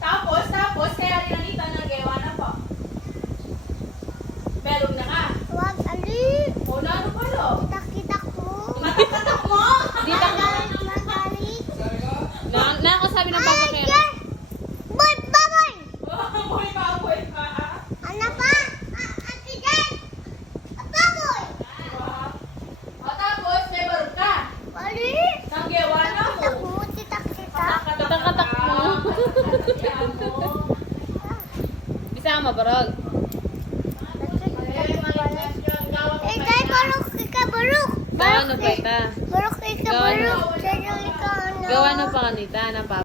Tapos, kaya rin nanita na gawa na po. Meron na ka. Wag, ali. Wala na pala. Kita ko. Matatak mo! Dito ka. Madali. Nakasabi ng papa kaya. Yes! Boy, baboy! Boy pa. Ano pa? Ate Jen! Baboy! O tapos, may barog ka. Ali. Nang gawa na mo. Kita ko, kita. Katak mo. Bisa ka mabarog. Eh, dahil barok ka, barok. Gawa na pa ita. Barok ka, Gawa na. barok. Sa'yo ikaw, ano? Gawa na pa kanita ng papa.